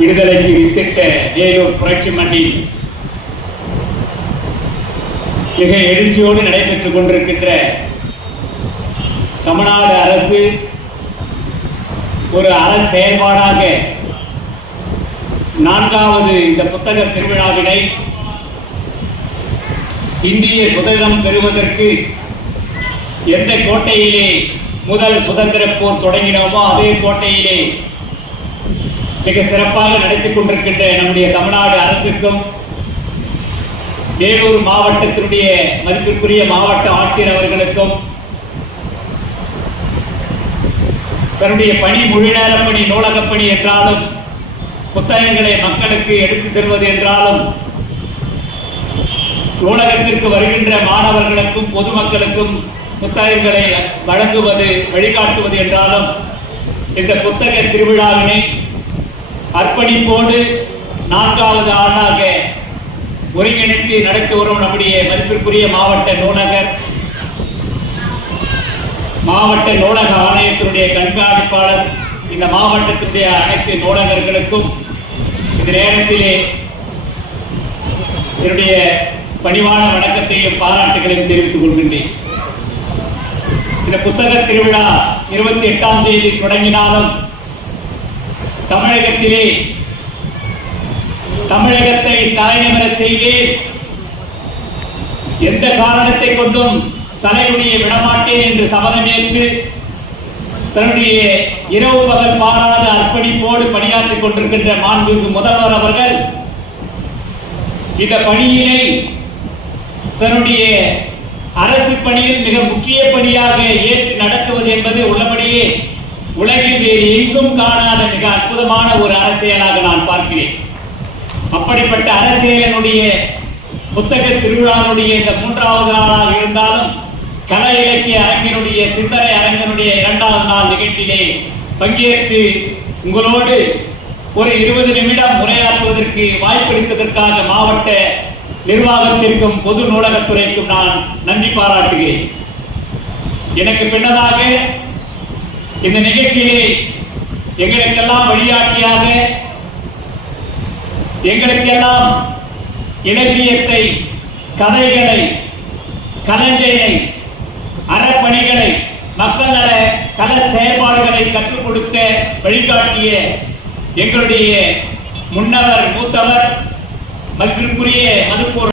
விடுதலைக்கு வித்திட்ட வேலூர் புரட்சி மண்ணில் மிக எழுச்சியோடு நடைபெற்றுக் கொண்டிருக்கின்ற தமிழ்நாடு அரசு ஒரு அற செயல்பாடாக 4வது இந்த புத்தக திருவிழாவினை இந்திய சுதந்திரம் பெறுவதற்கு எந்த கோட்டையிலே முதல் சுதந்திர போர் தொடங்கினோமோ அதே கோட்டையிலே மிக சிறப்பாக நடத்தி கொண்டிருக்கின்ற நம்முடைய தமிழ்நாடு அரசுக்கும் வேலூர் மாவட்டத்தினுடைய மதிப்பிற்குரிய மாவட்ட ஆட்சியர் அவர்களுக்கும் தன்னுடைய பணி முழு நேர பணி நூலகப் பணி என்றாலும் புத்தகங்களை மக்களுக்கு எடுத்து செல்வது என்றாலும் நூலகத்திற்கு வருகின்ற மாணவர்களுக்கும் பொதுமக்களுக்கும் புத்தகங்களை வழங்குவது வழிகாட்டுவது என்றாலும் இந்த புத்தக திருவிழாவினை அர்ப்பணிப்போடு 4வது ஆண்டாக ஒருங்கிணைத்து நடத்தி வரும் நம்முடைய மதிப்பிற்குரிய மாவட்ட நூலக ஆணையத்தினுடைய கண்காணிப்பாளர் இந்த மாவட்டத்தினுடைய அனைத்து நூலகர்களுக்கும் இந்த நேரத்திலே என்னுடைய பணிவான வணக்கத்தையும் பாராட்டுகளையும் தெரிவித்துக் கொள்கின்றேன். இந்த புத்தக திருவிழா 28ஆம் தேதி தொடங்கினாலும் தமிழகத்தை தலைநிமிர செய்வேன், எந்த காரணத்தை கொண்டும் தலையுடைய விடமாட்டேன் என்று சபதமேற்று தன்னுடைய இரவு பகல் பாராத அர்ப்பணிப்போடு பணியாற்றிக் கொண்டிருக்கின்ற மாண்புமிகு முதல்வர் அவர்கள் இந்த பணியினை தன்னுடைய அரசு பணியில் மிக முக்கிய பணியாக ஏற்று நடத்துவது என்பது உள்ளபடியே உலகில் வேறு எங்கும் காணாத மிக அற்புதமான ஒரு அரசியலாக நான் பார்க்கிறேன். அப்படிப்பட்ட அரசியலினுடைய புத்தக திருவிழாவுடைய இந்த 3வது நாளாக இருந்தாலும் கலை இலக்கிய அரங்கினுடைய சிந்தனை அரங்கினுடைய 2வது நாள் நிகழ்ச்சியிலே பங்கேற்று உங்களோடு ஒரு 20 நிமிடம் உரையாற்றுவதற்கு வாய்ப்பளித்ததற்காக மாவட்ட நிர்வாகத்திற்கும் பொது நூலகத்துறைக்கும் நான் நன்றி பாராட்டுகிறேன். எனக்கு பின்னதாக இந்த நிகழ்ச்சியிலே எங்களுக்கெல்லாம் வழிகாட்டியாக எங்களுக்கெல்லாம் இலக்கியத்தை, கதைகளை, கலைஞரை, அறப்பணிகளை, மக்கள் நல கல செயல்பாடுகளை கற்றுக் கொடுக்க வழிகாட்டிய எங்களுடைய முன்னவர் மூத்தவர் மதிப்பிற்குரிய மதுப்பூர்